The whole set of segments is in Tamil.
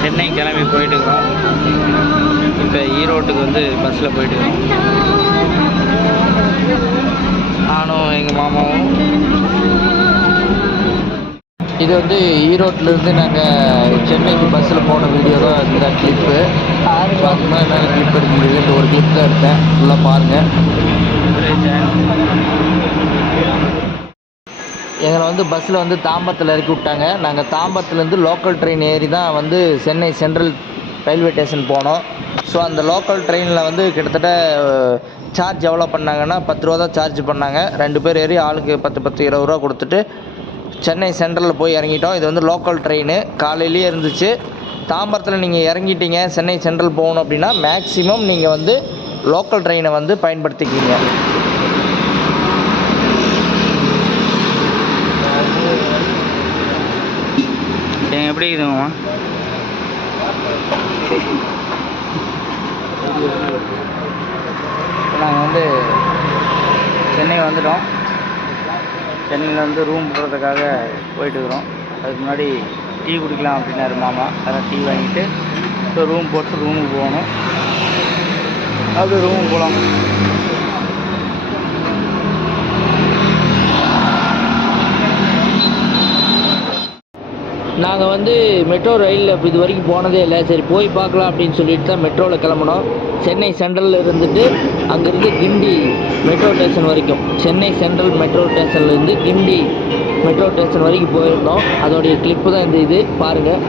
சென்னை கிளம்பி போயிட்டுருக்கோம். இப்போ ஈரோட்டுக்கு வந்து பஸ்ஸில் போயிட்டுருக்கோம். நானும் எங்கள் மாமாவும். இது வந்து ஈரோட்டிலேருந்து நாங்கள் சென்னைக்கு பஸ்ஸில் போன வீடியோ தான் இந்த கிளிப்பு. அதுக்கு மேலே என்னால் கிளிப் எடுக்க முடியல. ஒரு கிளிப் தான் எடுத்தேன். ஃபுல்லாக பாருங்கள். எங்களை வந்து பஸ்ஸில் வந்து தாம்பரத்தில் இறக்கி விட்டாங்க. நாங்கள் தாம்பரத்துலேருந்து லோக்கல் ட்ரெயின் ஏறி தான் வந்து சென்னை சென்ட்ரல் ரயில்வே ஸ்டேஷன் போனோம். ஸோ அந்த லோக்கல் ட்ரெயினில் வந்து கிட்டத்தட்ட சார்ஜ் எவ்வளோ பண்ணாங்கன்னா 10 ரூபா தான் சார்ஜ் பண்ணாங்க. 2 பேர் ஏறி ஆளுக்கு 10 20 ரூபா கொடுத்துட்டு சென்னை சென்ட்ரலில் போய் இறங்கிட்டோம். இது வந்து லோக்கல் ட்ரெயின் காலையிலேயே இருந்துச்சு. தாம்பரத்தில் நீங்கள் இறங்கிட்டீங்க சென்னை சென்ட்ரல் போகணும் அப்படின்னா மேக்ஸிமம் நீங்கள் வந்து லோக்கல் ட்ரெயினை வந்து பயன்படுத்திக்கிங்க. எப்படி இருக்குதுங்கம்மா? நாங்கள் வந்து சென்னை வந்துட்டோம். சென்னையில் வந்து ரூம் போடுறதுக்காக போயிட்டுருக்குறோம். அதுக்கு முன்னாடி டீ குடிக்கலாம் அப்படின்னாரு மாமா. அதனால் டீ வாங்கிட்டு இப்போ ரூம் போட்டு ரூமுக்கு போகணும். அது ரூமுக்கு போகலாம். நாங்கள் வந்து மெட்ரோ ரயிலில் இது வரைக்கும் போனதே இல்லை. சரி போய் பார்க்கலாம் அப்படின்னு சொல்லிட்டு தான் மெட்ரோவில் கிளம்புனோம். சென்னை சென்ட்ரலில் இருந்துட்டு அங்கேருந்து கிண்டி மெட்ரோ ஸ்டேஷன் வரைக்கும், சென்னை சென்ட்ரல் மெட்ரோ ஸ்டேஷன்லேருந்து கிண்டி மெட்ரோ ஸ்டேஷன் வரைக்கும் போயிருந்தோம். அதோடைய கிளிப்பு தான் இந்த இது பாருங்கள்.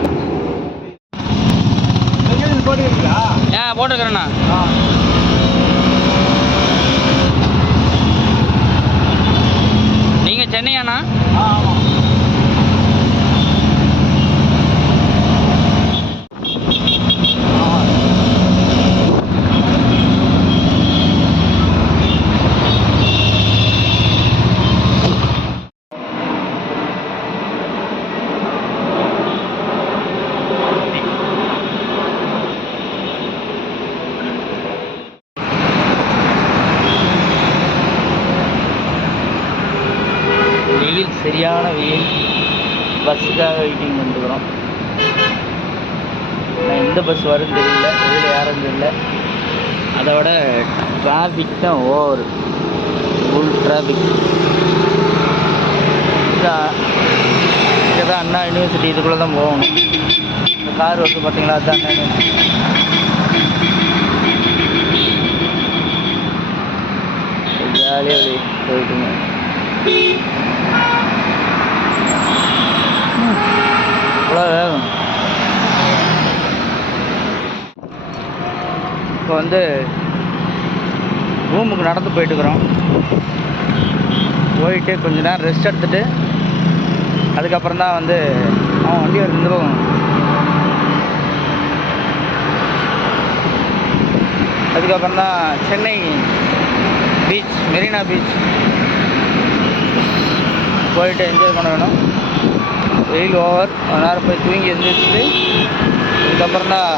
போட்டுக்கிறேண்ணா. நீங்கள் சென்னையாண்ணா? ஆமாம். சரியான வெயில். பஸ்ஸுக்காக வெயிட்டிங் பண்ணிட்டுருக்குறோம். நான் எந்த பஸ் வரும்னு தெரியல, எதில் யாரும் தெரியல. அதை விட டிராஃபிக் தான் ஓவர், ஃபுல் டிராஃபிக். இங்கே தான் அண்ணா யூனிவர்சிட்டி, இதுக்குள்ளே தான் போகணும். இந்த கார் வந்து பார்த்தீங்களா, அதுதான் அண்ணா யூனிவர்சிட்டி. ஜாலியாக போயிட்டுங்க. வேகம். இப்போ வந்து ரூமுக்கு நடந்து போயிட்டுருக்குறோம். போயிட்டு கொஞ்ச நேரம் ரெஸ்ட் எடுத்துகிட்டு அதுக்கப்புறம் தான் வந்து வண்டி வந்துடும். அதுக்கப்புறம் தான் சென்னை பீச், மெரினா பீச் போயிட்டு என்ஜாய் பண்ண வேணும். வெயில் ஓவர். ஒரு நேரம் போய் தூங்கி எழுந்திரிச்சிட்டு அதுக்கப்புறம் தான்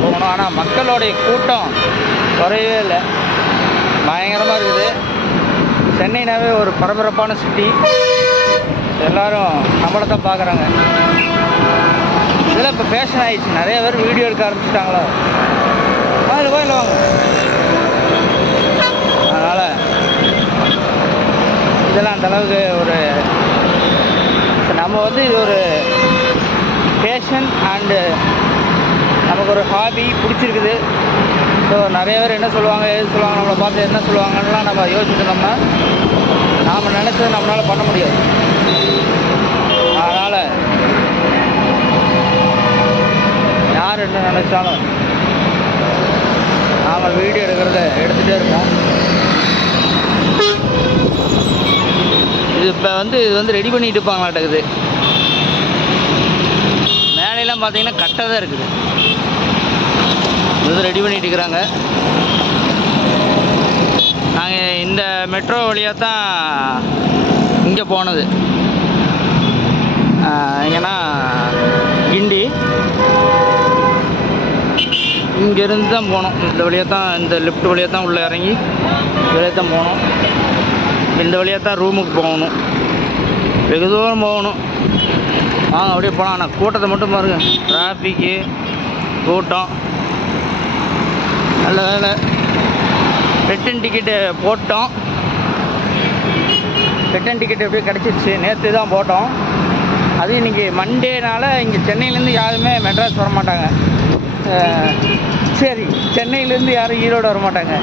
போகணும். ஆனால் மக்களோடைய கூட்டம் குறையவே இல்லை, பயங்கரமாக இருக்குது. சென்னைனாவே ஒரு பரபரப்பான சிட்டி. எல்லோரும் நம்மளை தான் பார்க்குறாங்க. இதெல்லாம் இப்போ ஃபேஷன் ஆகிடுச்சு. நிறைய பேர் வீடியோ எடுக்க ஆரம்பிச்சிட்டாங்களோ. அது கோயில் வாங்க. அதனால் இதெல்லாம் அந்தளவுக்கு ஒரு நம்ம வந்து இது ஒரு பேஷன் அண்டு நமக்கு ஒரு ஹாபி பிடிச்சிருக்குது. ஸோ நிறைய பேர் என்ன சொல்லுவாங்க, எது சொல்லுவாங்க, நம்மளை பார்த்து என்ன சொல்லுவாங்கலாம் நம்ம யோசிச்சுட்டோம்னா நாம் நினச்சது நம்மளால் பண்ண முடியாது. அதனால் யார் என்ன நினச்சாலும் நாம் வீடியோ எடுக்கிறத எடுத்துகிட்டே இருப்போம். இது இப்போ வந்து இது வந்து ரெடி பண்ணிட்டு இருப்பாங்களாட்டக்குது. மேலையெல்லாம் பார்த்தீங்கன்னா கட்டாக தான் இருக்குது. இது ரெடி பண்ணிட்டு இருக்கிறாங்க. நாங்கள் இந்த மெட்ரோ வழியாக தான் இங்கே போனது. எங்கன்னா கிண்டி இங்கேருந்து தான் போனோம். இந்த வழியாக தான், இந்த லெஃப்ட் வழியாக தான் உள்ளே இறங்கி இந்த வழியாக தான் போனோம். இந்த வழியாக தான் ரூமுக்கு போகணும். வெகு தூரம் போகணும். வாங்க அப்படியே போகலாம். ஆனால் கூட்டத்தை மட்டும் பாருங்கள், டிராஃபிக்கு கூட்டம். நல்ல வேலை ரிட்டன் டிக்கெட்டு போட்டோம். ரிட்டன் டிக்கெட் எப்படியே கிடச்சிருச்சு. நேற்று தான் போட்டோம். அது இன்றைக்கி மண்டேனால் இங்கே சென்னையிலேருந்து யாருமே மெட்ராஸ் வர மாட்டாங்க. சரி, சென்னையிலேருந்து யாரும் ஈரோடு வர மாட்டாங்க.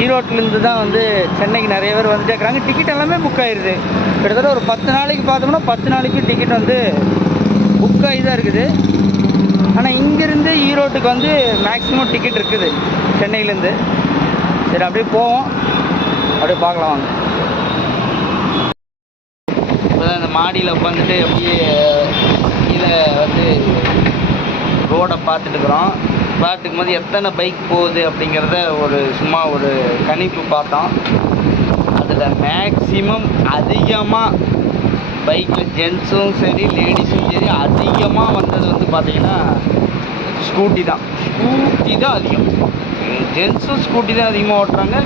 ஈரோட்டிலேருந்து தான் வந்து சென்னைக்கு நிறைய பேர் வந்துட்டே இருக்கிறாங்க. டிக்கெட் எல்லாமே புக் ஆகிடுது. கிட்டத்தட்ட ஒரு 10 நாளைக்கு பார்த்தோம்னா 10 நாளைக்கு டிக்கெட் வந்து புக் ஆகி தான் இருக்குது. ஆனால் இங்கேருந்து ஈரோட்டுக்கு வந்து மேக்ஸிமம் டிக்கெட் இருக்குது சென்னையிலேருந்து. சரி, அப்படியே போவோம், அப்படியே பார்க்கலாம் வாங்க. இப்போ தான் இந்த மாடியில் உட்காந்துட்டு அப்படியே கீழே வந்து ரோடை பார்த்துட்டுருக்குறோம். பார்த்துக்கும் போது எத்தனை பைக் போகுது அப்படிங்கிறத சும்மா ஒரு கணிப்பு பார்த்தோம். அதில் மேக்ஸிமம் அதிகமாக பைக்கில் ஜென்ஸும் சரி லேடிஸும் சரி அதிகமாக வந்தது வந்து பார்த்திங்கன்னா ஸ்கூட்டி தான் அதிகம். ஜென்ஸும் ஸ்கூட்டி தான் அதிகமாக ஓட்டுறாங்க,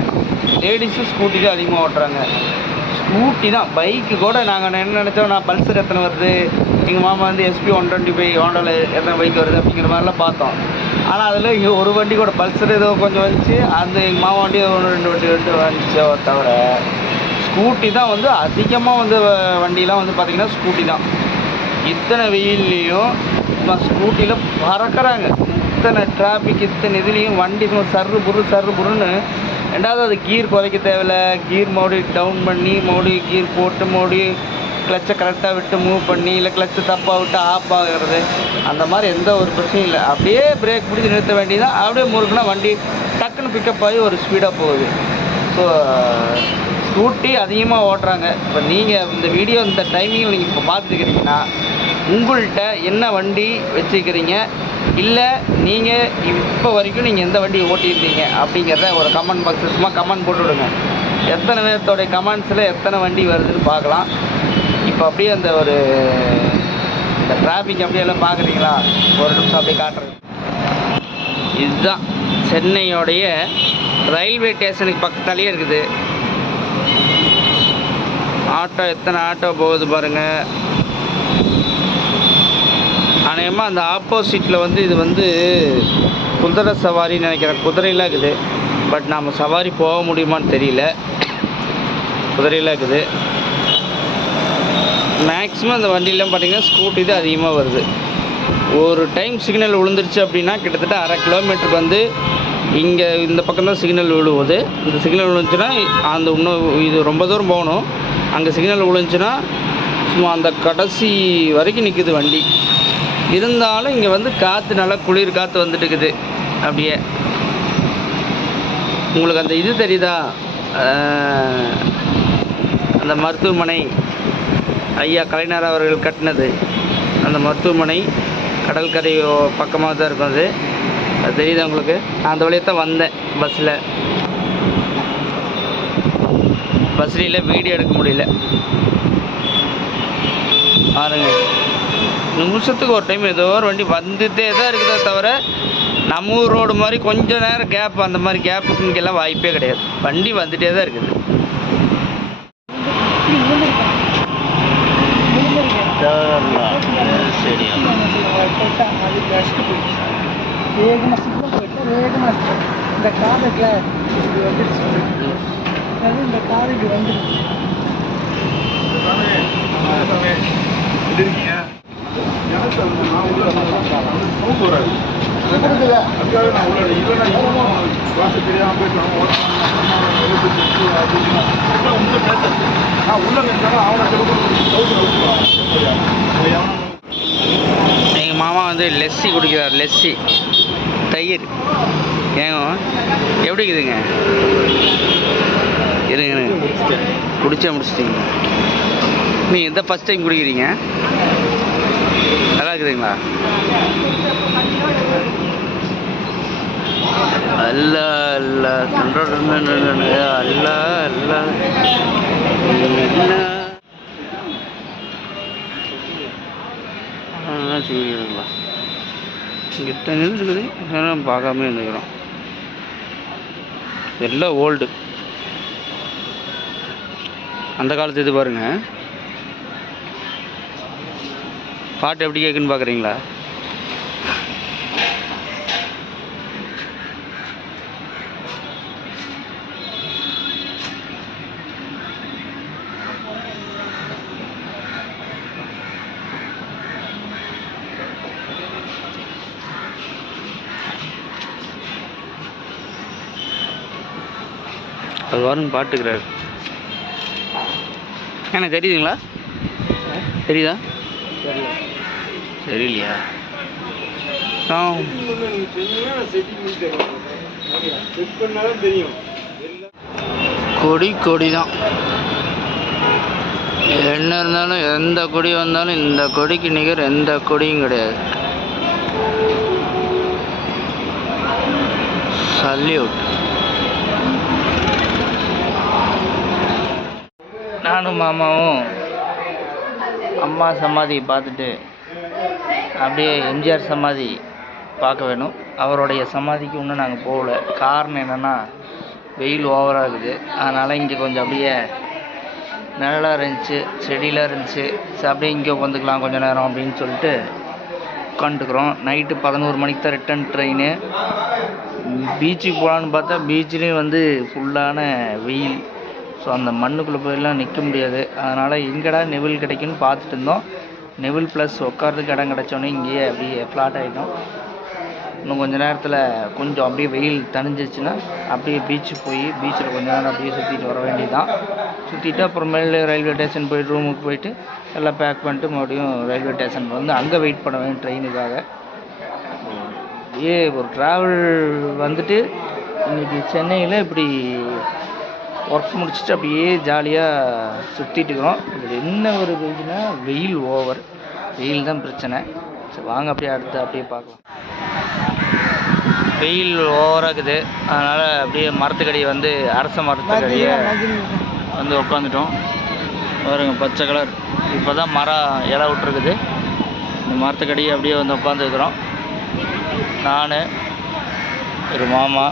லேடிஸும் ஸ்கூட்டி தான் அதிகமாக ஓட்டுறாங்க. ஸ்கூட்டி தான். பைக்கு கூட நாங்கள் என்ன நினச்சோம், நான் பல்சர் எத்தனை வருது, எங்கள் மாமா வந்து SP 125 ஹோண்டாவில் எத்தனை பைக் வருது அப்படிங்கிற மாதிரிலாம் பார்த்தோம். ஆனால் அதில் இங்கே ஒரு வண்டி கூட பல்சர் ஏதோ கொஞ்சம் வந்துச்சு, அந்த எங்கள் மாமா வண்டி 1-2 வண்டி வந்துச்சோ தவிர ஸ்கூட்டி தான் வந்து அதிகமாக வந்து வண்டியெலாம் வந்து பார்த்திங்கன்னா ஸ்கூட்டி தான். இத்தனை வெயில்லையும் ஸ்கூட்டியில் பறக்கிறாங்க. இத்தனை டிராஃபிக், இத்தனை இதுலேயும் வண்டி சர்ரு புருன்னு. ரெண்டாவது அது கீர் குறைக்க தேவையில்லை. கீர் மோடி டவுன் பண்ணி கீர் போட்டு கிளச்சை கரெக்டாக விட்டு மூவ் பண்ணி, இல்லை கிளச்சை தப்பாக விட்டு ஆஃப் ஆகிறது, அந்த மாதிரி எந்த ஒரு பிரச்சனையும் இல்லை. அப்படியே பிரேக் பிடிச்சி நிறுத்த வேண்டியதான். அப்படியே முறுக்குனா வண்டி டக்குன்னு பிக்கப் ஆகி ஒரு ஸ்பீடாக போகுது. ஸோ ஸ்கூட்டி அதிகமாக ஓட்டுறாங்க. இப்போ நீங்கள் இந்த வீடியோ இந்த டைமிங்கில் நீங்கள் இப்போ பார்த்துருக்கிறீங்கன்னா உங்கள்கிட்ட என்ன வண்டி வச்சுக்கிறீங்க, இல்லை நீங்கள் இப்போ வரைக்கும் நீங்கள் எந்த வண்டி ஓட்டியிருந்தீங்க அப்படிங்கிறத ஒரு கமெண்ட் பாக்ஸ் சும்மா கமெண்ட் போட்டு விடுங்க. எத்தனை பேர்த்தோடைய கமெண்ட்ஸில் எத்தனை வண்டி வருதுன்னு பார்க்கலாம். இப்போ அப்படியே அந்த இந்த டிராஃபிக் அப்படியெல்லாம் பார்க்குறீங்களா, ஒரு நிமிஷம் அப்படியே காட்டுறது. இதுதான் சென்னையோடைய ரயில்வே ஸ்டேஷனுக்கு பக்கத்தாலேயே இருக்குது. ஆட்டோ எத்தனை ஆட்டோ போகுது பாருங்கள். அநேகமாக அந்த ஆப்போசிட்டில் வந்து இது வந்து குதிரை சவாரின்னு நினைக்கிறேன். குதிரையெல்லாம் இருக்குது, பட் நாம் சவாரி போக முடியுமான்னு தெரியல. குதிரையெல்லாம் இருக்குது. மேக்ஸிமம் அந்த வண்டியெலாம் பார்த்திங்கன்னா ஸ்கூட்டி தான் அதிகமாக வருது. ஒரு டைம் சிக்னல் விழுந்துருச்சு அப்படின்னா கிட்டத்தட்ட 1/2 கிலோமீட்டருக்கு வந்து இங்கே இந்த பக்கம் தான் சிக்னல் விழுவுது. இந்த சிக்னல் விழுந்துச்சுன்னா அந்த இன்னும் இது ரொம்ப தூரம் போகணும். அங்கே சிக்னல் விழுந்துச்சுன்னா சும்மா அந்த கடைசி வரைக்கும் நிற்குது வண்டி. இருந்தாலும் இங்கே வந்து காற்று நல்லா குளிர் காற்று வந்துட்டு இருக்குது. அப்படியே உங்களுக்கு அந்த இது தெரியுதா, அந்த மருத்துவமனை ஐயா கலைஞர் அவர்கள் கட்டினது அந்த மருத்துவமனை கடற்கரை பக்கமாக தான் இருக்கும். அது தெரியுதா உங்களுக்கு? நான் அந்த வழியாக தான் வந்தேன் பஸ்ஸில் வீடியோ எடுக்க முடியல பாருங்க. நிமிஷத்துக்கு ஒரு டைம் ஏதோ ஒரு வண்டி வந்துட்டே தான் இருக்குதே தவிர நம்ம ஊர் ரோடு மாதிரி கொஞ்சம் நேரம் கேப், அந்த மாதிரி கேப்புக்கு இங்கெல்லாம் வாய்ப்பே கிடையாது. வண்டி வந்துட்டே தான் இருக்குது. எங்கள் மாமா வந்து லெஸ்ஸி குடிக்கிறார். லெஸ்ஸி தயிர். ஏங்க எப்படி இருக்குதுங்க? இருங்க குடிச்சா முடிச்சிட்டிங்க. நீங்கள் எந்த ஃபஸ்ட் டைம் குடிக்கிறீங்க? நல்லா இருக்குதுங்களா? அல்ல அல்ல அல்ல அல்ல சொல்லிடுங்களா? இங்கே இத்தனை இருக்குது, பார்க்காம இருந்துக்கிறோம். எல்லாம் ஓல்டு. அந்த காலத்து இது பாருங்க, பாட்டு எப்படி கேட்குன்னு பார்க்குறீங்களா? அது வரும்னு பாட்டுக்கிறாரு. எனக்கு தெரியுதுங்களா? தெரியுதா? தெரியலையா? கொடி கொடி தான். என்ன இருந்தாலும் எந்த கொடி வந்தாலும் இந்த கொடிக்கு நிகர் எந்த கொடியும் கிடையாது. சல்யூட். நானும் மாமாவும் அம்மா சமாதி பார்த்துட்டு அப்படியே எம்ஜிஆர் சமாதி பார்க்க வேணும். அவருடைய சமாதிக்கு இன்னும் நாங்கள் போகல. காரணம் என்னென்னா வெயில் ஓவராகுது. அதனால் இங்கே கொஞ்சம் அப்படியே நிழலாக இருந்துச்சு, செடியெலாம் இருந்துச்சு. சரி அப்படியே இங்கே உட்காந்துக்கலாம் கொஞ்சம் நேரம் அப்படின்னு சொல்லிட்டு உட்காந்துக்கிறோம். நைட்டு 11 மணிக்கு தான் ரிட்டன் ட்ரெயின். பீச்சுக்கு போகலான்னு பார்த்தா பீச்லேயும் வந்து ஃபுல்லான வெயில். ஸோ அந்த மண்ணுக்குள்ளே போயெல்லாம் நிற்க முடியாது. அதனால் எங்கடா நெவில் கிடைக்குன்னு பார்த்துட்டு இருந்தோம். நெவில் ப்ளஸ் உட்காரதுக்கு இடம் கிடச்சோன்னே இங்கேயே அப்படியே ஃப்ளாட் ஆகிட்டோம். இன்னும் கொஞ்சம் நேரத்தில் கொஞ்சம் அப்படியே வெயில் தணிஞ்சிச்சுன்னா அப்படியே பீச்சுக்கு போய் பீச்சில் கொஞ்சம் நேரம் அப்படியே சுற்றிட்டு வர வேண்டியதுதான். சுற்றிட்டு அப்புறமேல ரயில்வே ஸ்டேஷன் போய்ட்டு ரூமுக்கு போயிட்டு எல்லாம் பேக் பண்ணிட்டு மறுபடியும் ரயில்வே ஸ்டேஷன் வந்து அங்கே வெயிட் பண்ண வேணும் ட்ரெயினுக்காக. ஒரு ட்ராவல் வந்துட்டு இன்றைக்கி சென்னையில் இப்படி ஒர்க் முடிச்சுட்டு அப்படியே ஜாலியாக சுற்றிட்டு இருக்கிறோம். இதில் என்ன ஒரு இதுனா வெயில் ஓவர். வெயில் தான் பிரச்சனை. சரி வாங்க அப்படியே அடுத்து அப்படியே பார்க்கலாம். வெயில் ஓவராக இருக்குது. அதனால் அப்படியே மரத்துக்கடி வந்து அரச மரத்துக்கடியை வந்து உட்காந்துட்டோம். பாருங்க பச்சை கலர். இப்போ தான் மரம் இலை விட்டுருக்குது. இந்த மரத்துக்கடியை அப்படியே வந்து உட்காந்துருக்குறோம். நான் ஒரு மாமா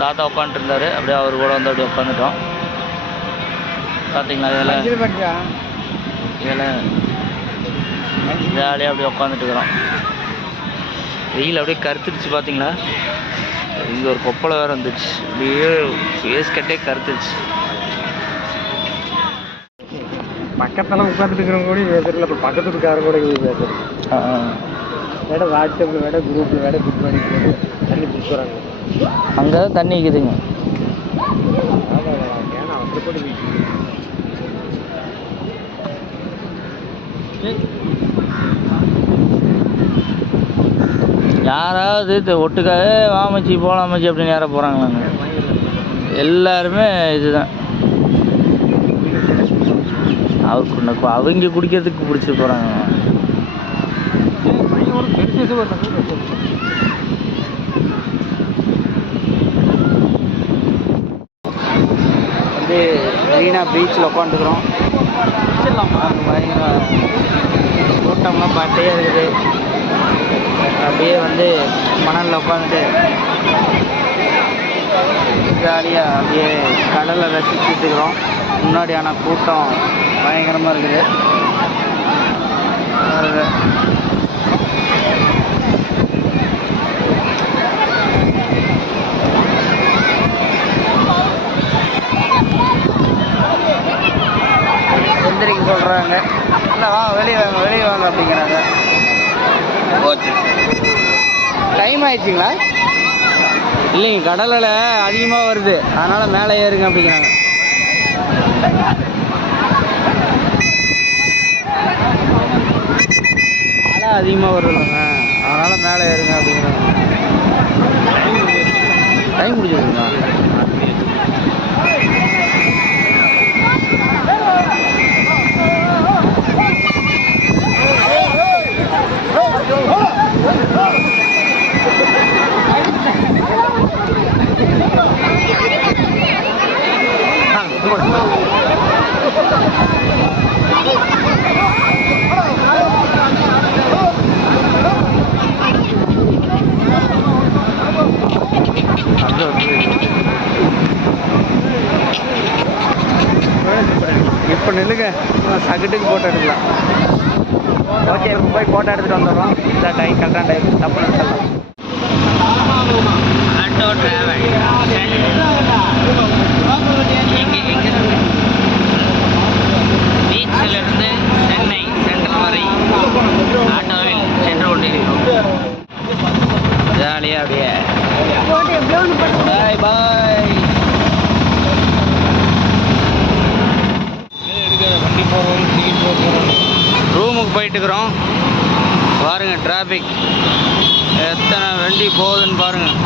தாத்தா உட்காந்துருந்தார். அப்படியே அவர் கூட வந்து அப்படியே உட்காந்துட்டோம். பார்த்தீங்களா இதெல்லாம் ஜாலியாக அப்படியே உட்காந்துட்டுருக்குறோம். வெயில் அப்படியே கருத்துடுச்சு பார்த்தீங்களா? இங்கே ஒரு கொப்பளை வேறு வந்துடுச்சு. அப்படியே ஃபேஸ் கட்டே கருத்துச்சு. பக்கத்தில் உட்காந்துட்டு இருக்கிறவங்க கூட பேசுறதுல இப்போ பக்கத்து இருக்காரங்க கூட பேசுறது. வேட வாட்ஸ்அப்பில் வேட குரூப்பில் வேட புக் பண்ணி தண்ணி பிடிச்சுறாங்க. அங்கே தான் தண்ணி இருக்குதுங்க. ஏன்னா அப்படி கூட யாராவது ஒட்டுக்காக வாமச்சி போலாமச்சி அப்படின்னு யாரை போகிறாங்களாங்க? எல்லாருமே இதுதான். அவருக்கு அவங்க குடிக்கிறதுக்கு பிடிச்சிட்டு போகிறாங்க. வந்து மெரினா பீச்சில் உட்காந்துக்கிறோம். கூட்டம்லாம் பாட்டே இருக்குது. அப்படியே வந்து மணலில் உட்காந்துட்டு ஜாலியாக அப்படியே கடலை ரசிச்சுட்டு இருக்கிறோம். முன்னாடி ஆனால் கூட்டம் பயங்கரமாக இருக்குது. எந்திரிக்க சொல்கிறாங்க. இல்லை வாங்க வெளியே வாங்க வெளியே வாங்க அப்படிங்கிறாங்க. டைம் ஆயிடுச்சுங்களா? இல்லைங்க கடல் அலை அதிகமாக வருது. அதனால் மேலே ஏறுங்க அப்படிங்கிறாங்க. அலை அதிகமாக வருதுங்க. அதனால் மேலே ஏறுங்க அப்படிங்கிறாங்க. டைம் முடிஞ்சிருக்குங்களா? இப்போ நில்லுங்க, சகட்டுக்கு போட்டு எடுக்கலாம். ஓகே போய் ஃபோட்டோ எடுத்துகிட்டு வந்துடுறோம். இந்த டைம் கரெக்டான டைம் தப்பு நடத்தலாம். ஆட்டோ டிராவல் பீச்சிலிருந்து சென்னை சென்ட்ரல் வரை ஆட்டோவில் சென்று கொண்டிருக்கிறோம். ஜாலியாக அப்படியே பாய் பாய். ரூமுக்கு போயிட்டுக்கிறோம். பாருங்கள் டிராஃபிக் எத்தனை வண்டி போகுதுன்னு பாருங்கள்.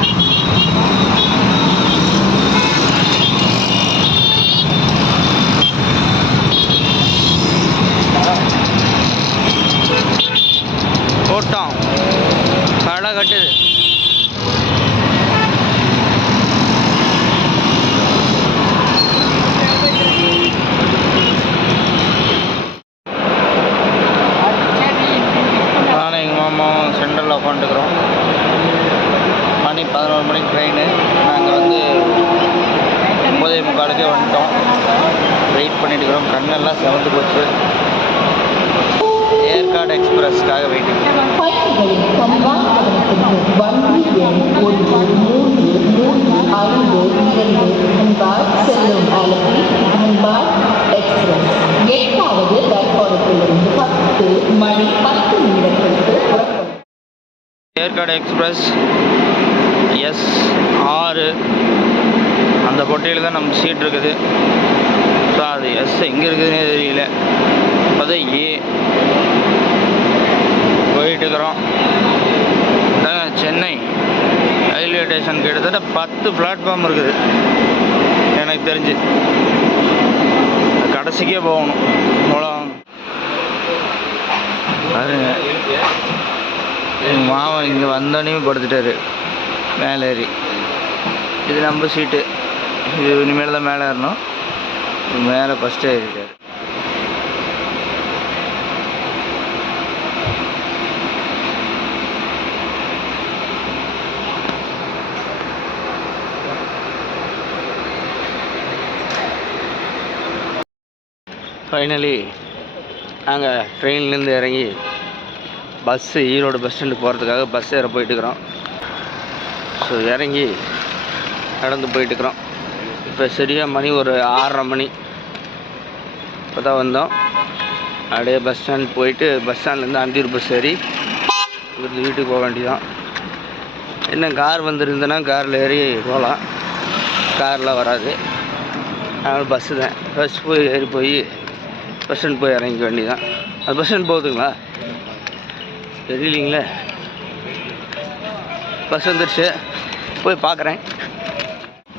கூட்டம் களை கட்டுது. நானும் எங்கள் மாமாவும் சென்ட்ரலில் உட்காந்துக்கிறோம். மணி 11 மணிக்கு ட்ரெயின். நாங்கள் வந்து 9:45 வந்துட்டோம். வெயிட் பண்ணிட்டு இருக்கிறோம். கண்ணெல்லாம் செவந்து போச்சு. ஏற்காடு எக்ஸ்பிரஸ்க்காக வெயிட்டிங். ஏற்காடு எக்ஸ்பிரஸ் S6 அந்த பொட்டையில் தான் நம்ம சீட் இருக்குது. ஸோ அது எஸ் எங்கே இருக்குதுன்னே தெரியல. அது போயிட்டுருக்குறோம். சென்னை ரயில்வே ஸ்டேஷன் கிட்டத்தட்ட 10 பிளாட்ஃபார்ம் இருக்குது எனக்கு தெரிஞ்சு. கடைசிக்கே போகணும். அவ்வளோ பாருங்க, எங்கள் மாவன் இங்கே வந்தோடனே படுத்துட்டாரு மேலே ஏறி. இது நம்ம சீட்டு. இது இனிமேல் தான் மேலே ஏறணும். மேலே ஃபஸ்ட்டே ஏறிட்டார். ஃபைனலி நாங்கள் ட்ரெயின்லேருந்து இறங்கி பஸ்ஸு ஈரோடு பஸ் ஸ்டாண்டுக்கு போகிறதுக்காக பஸ் ஏற போயிட்டுருக்குறோம். ஸோ இறங்கி நடந்து போயிட்டுருக்குறோம். இப்போ சரியாக மணி ஒரு 6:30 மணி. இப்போ தான் வந்தோம். அப்படியே பஸ் ஸ்டாண்ட் போயிட்டு பஸ் ஸ்டாண்ட்லேருந்து அந்தியூர் பஸ் ஏறி இங்கிருந்து வீட்டுக்கு போக வேண்டியதான். என்ன கார் வந்துருந்தேன்னா காரில் ஏறி போகலாம். காரில் வராது. அதனால் பஸ்ஸு தான். பஸ் போய் ஏறி போய் பஸ் ஸ்டாண்ட் போய் இறங்கிக்க வேண்டியதான். அது பஸ் ஸ்டாண்ட் போகுதுங்களா தெரியலிங்களே. பஸ் வந்துடுச்சு, போய் பார்க்குறேன்.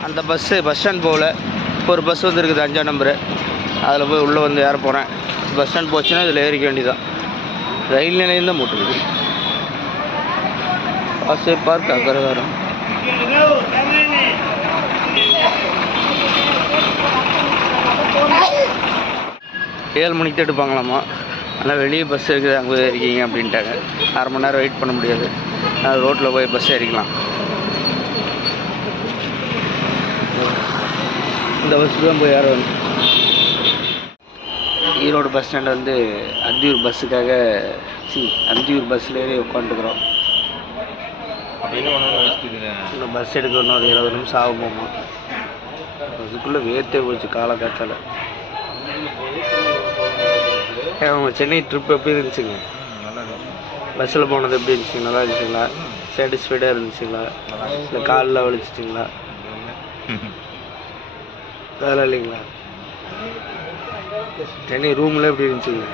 அந்த பஸ்ஸு பஸ் ஸ்டாண்ட் போகல. ஒரு பஸ் வந்துருக்குது 5ஆம் நம்பரு. அதில் போய் உள்ளே வந்து ஏற போகிறேன். பஸ் ஸ்டாண்ட் போச்சுன்னா இதில் ஏறிக்க வேண்டியதான். ரயில் நிலையம் தான் போட்டுருக்குது. ஆசை பார்க் அக்கரகாரம். 7 மணிக்கு தான் எடுப்பாங்களாமா. ஆனால் வெளியே பஸ் இருக்குது, அங்கே போய் இருக்கீங்க அப்படின்ட்டாங்க. 1/2 மணி நேரம் வெயிட் பண்ண முடியாது. அதனால் ரோட்டில் போய் பஸ் ஏறிக்கலாம். இந்த பஸ்ஸு தான் போய் ஏறணும். ஈரோடு பஸ் ஸ்டாண்ட் வந்து அந்தியூர் பஸ்ஸுக்காக அந்தியூர் பஸ்ஸில் ஏறி உட்காந்துக்கிறோம். இந்த பஸ் எடுக்கணும். ஒரு 20 நிமிஷம் ஆகுமாம்மா. அதுக்குள்ளே வேர்த்தே போச்சு காலக்காத்தால். சென்னை ட்ரிப் எப்படி இருந்துச்சுங்க? பஸ்ஸில் போனது எப்படி இருந்துச்சுங்க? நல்லா இருந்துச்சுங்களா? சாட்டிஸ்ஃபைடாக இருந்துச்சுங்களா? இல்லை காலில் வலிச்சிச்சிங்களா? அதெல்லாம் இல்லைங்களா? சென்னை ரூமில் எப்படி இருந்துச்சுங்க?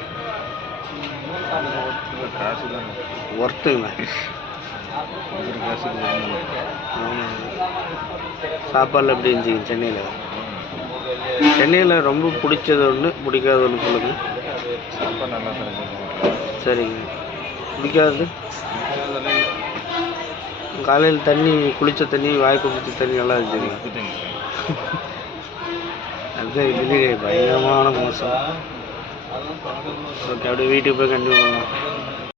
ஒர்த்துங்களா? சாப்பாடில் எப்படி இருந்துச்சுங்க சென்னையில்? சென்னையில் ரொம்ப பிடிச்சது ஒன்று, பிடிக்காத ஒன்று சொல்லுங்கள். சாப்பாடு நல்லா சரிங்க. பிடிக்காது காலையில் தண்ணி, குளித்த தண்ணி, வாய்க்கு குடிச்ச தண்ணி நல்லா இருந்துச்சுங்க. அதுதான் இதுலேயே பயங்கரமான மோசம். ஓகே, அப்படியே வீட்டுக்கு போய் கண்டிப்பாக பண்ணலாம்.